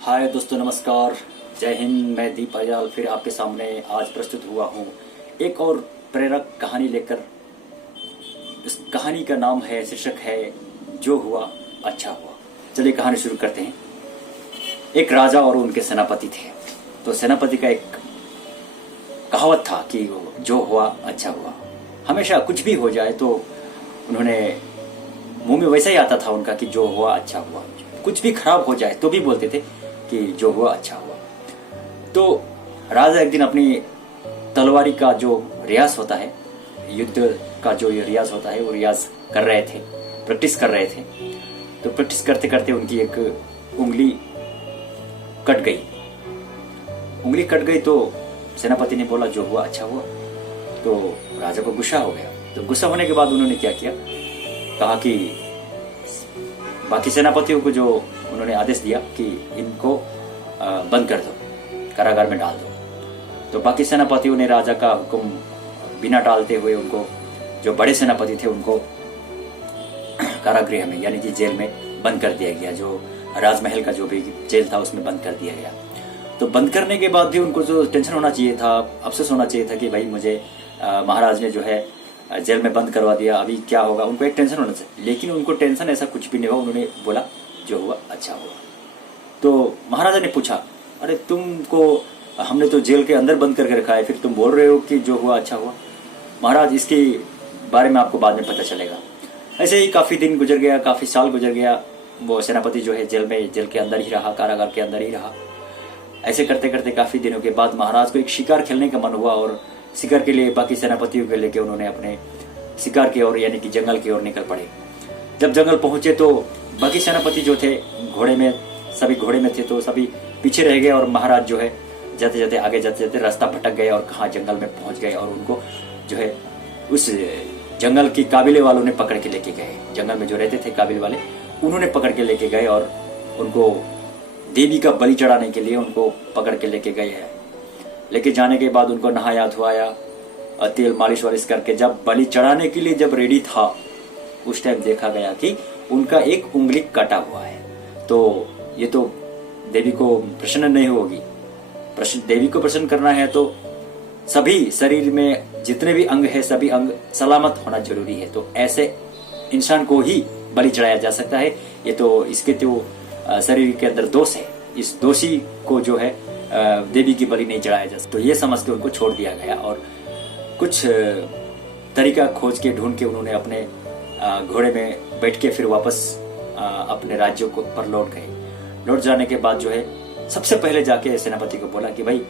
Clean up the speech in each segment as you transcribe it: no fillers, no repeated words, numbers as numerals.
हाय दोस्तों, नमस्कार, जय हिंद। मैं दीप अयाल फिर आपके सामने आज प्रस्तुत हुआ हूँ एक और प्रेरक कहानी लेकर। इस कहानी का नाम है, शीर्षक है जो हुआ अच्छा हुआ। चलिए कहानी शुरू करते हैं। एक राजा और उनके सेनापति थे। तो सेनापति का एक कहावत था कि जो हुआ अच्छा हुआ। हमेशा कुछ भी हो जाए तो उन्होंने मुंह में वैसा ही आता था उनका कि जो हुआ अच्छा हुआ। कुछ भी खराब हो जाए तो भी बोलते थे कि जो हुआ अच्छा हुआ। तो राजा एक दिन अपनी तलवारी का जो रियाज होता है, युद्ध का जो ये रियाज होता है, वो रियाज कर रहे थे, प्रैक्टिस कर रहे थे। तो प्रैक्टिस करते करते उनकी एक उंगली कट गई। उंगली कट गई तो सेनापति ने बोला जो हुआ अच्छा हुआ। तो राजा को गुस्सा हो गया। तो गुस्सा होने के बाद उन्होंने क्या किया, कहा कि बाकी सेनापतियों को जो उन्होंने आदेश दिया कि इनको बंद कर दो, कारागार में डाल दो। तो बाकी सेनापतियों ने राजा का हुक्म बिना टालते हुए उनको, जो बड़े सेनापति थे, उनको कारागृह में यानी कि जेल में बंद कर दिया गया। जो राजमहल का जो भी जेल था उसमें बंद कर दिया गया। तो बंद करने के बाद भी उनको जो टेंशन होना चाहिए था, अफसोस होना चाहिए था कि भाई मुझे महाराज ने जो है जेल में बंद करवा दिया, अभी क्या होगा, उनको एक टेंशन होना चाहिए। लेकिन उनको टेंशन ऐसा कुछ भी नहीं हुआ। उन्होंने बोला जो हुआ अच्छा हुआ। तो महाराजा ने पूछा, अरे तुमको हमने तो जेल के अंदर बंद करके रखा है, फिर तुम बोल रहे हो कि जो हुआ अच्छा हुआ। महाराज, इसके बारे में आपको बाद में पता चलेगा। ऐसे ही काफी दिन गुजर गया, काफी साल गुजर गया। वो सेनापति जो है जेल के अंदर ही रहा, कारागार के अंदर ही रहा। ऐसे करते करते काफी दिनों के बाद महाराज को एक शिकार खेलने का मन हुआ और शिकार के लिए बाकी सेनापतियों को लेकर उन्होंने अपने शिकार की ओर यानी कि जंगल की ओर निकल पड़े। जब जंगल पहुंचे तो बाकी सेनापति जो थे सभी घोड़े में थे, तो सभी पीछे रह गए और महाराज जो है जाते जाते आगे जाते जाते रास्ता भटक गए और कहाँ जंगल में पहुंच गए। और उनको जो है उस जंगल की काबिले वालों ने पकड़ के लेके गए। जंगल में जो रहते थे काबिल वाले, उन्होंने पकड़ के लेके गए और उनको देवी का बलि चढ़ाने के लिए उनको पकड़ के लेके गए हैं। लेके जाने के बाद उनको नहाया धोआया, तेल मालिश वालिश करके जब बलि चढ़ाने के लिए जब रेडी था, उस टाइम देखा गया कि उनका एक उंगली कटा हुआ है। तो ये तो देवी को प्रसन्न नहीं होगी। देवी को प्रसन्न करना है तो सभी शरीर में जितने भी अंग है, सभी अंग सलामत होना जरूरी है। तो ऐसे इंसान को ही बलि चढ़ाया जा सकता है। ये तो इसके तो शरीर के अंदर दोष है, इस दोषी को जो है देवी की बलि नहीं चढ़ाया जा सकता। तो ये समझ के उनको छोड़ दिया गया और कुछ तरीका खोज के ढूंढ के उन्होंने अपने घोड़े में बैठ के फिर वापस अपने राज्यों को पर लौट गए। लौट जाने के बाद जो है सबसे पहले जाके सेनापति को बोला कि भाई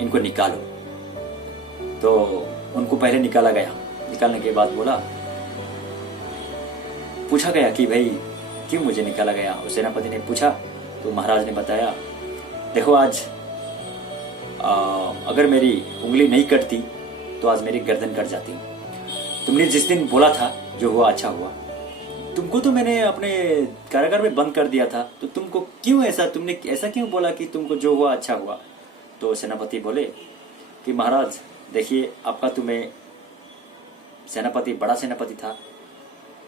इनको निकालो। तो उनको पहले निकाला गया। निकालने के बाद पूछा गया कि भाई क्यों मुझे निकाला गया। और सेनापति ने पूछा तो महाराज ने बताया, देखो आज अगर मेरी उंगली नहीं कटती तो आज मेरी गर्दन कट जाती। तुमने जिस दिन बोला था जो हुआ अच्छा हुआ, तुमको तो मैंने अपने कारागार में बंद कर दिया था, तो तुमको क्यों तुमने ऐसा क्यों बोला कि तुमको जो हुआ अच्छा हुआ। तो सेनापति बोले कि महाराज देखिए, आपका तुम्हें सेनापति बड़ा सेनापति था,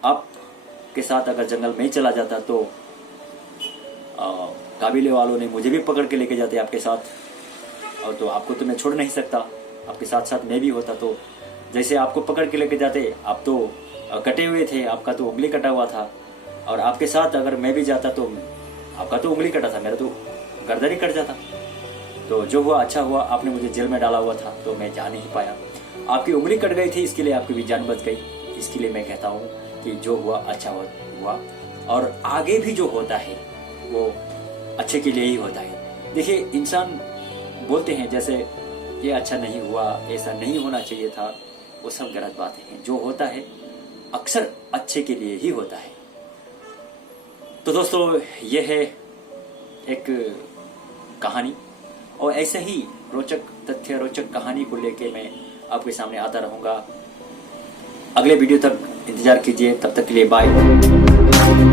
आपके साथ अगर जंगल में ही चला जाता तो काबिले वालों ने मुझे भी पकड़ के लेके जाते आपके साथ, और तो आपको तो मैं छोड़ नहीं सकता, आपके साथ साथ मैं भी होता। तो जैसे आपको पकड़ के लेके जाते, आप तो कटे हुए थे, आपका तो उंगली कटा हुआ था, और आपके साथ अगर मैं भी जाता तो आपका तो उंगली कटा था, मेरा तो गर्दन ही कट जाता। तो जो हुआ अच्छा हुआ, आपने मुझे जेल में डाला हुआ था तो मैं जा नहीं पाया, आपकी उंगली कट गई थी, इसके लिए आपकी भी जान बच गई। इसके लिए मैं कहता हूँ कि जो हुआ अच्छा हुआ, और आगे भी जो होता है वो अच्छे के लिए ही होता है। देखिए, इंसान बोलते हैं जैसे ये अच्छा नहीं हुआ, ऐसा नहीं होना चाहिए था, वो सब गलत बातें हैं। जो होता है अक्सर अच्छे के लिए ही होता है। तो दोस्तों, ये है एक कहानी, और ऐसे ही रोचक तथ्य, रोचक कहानी को लेके मैं आपके सामने आता रहूंगा। अगले वीडियो तक इंतजार कीजिए। तब तक के लिए बाय।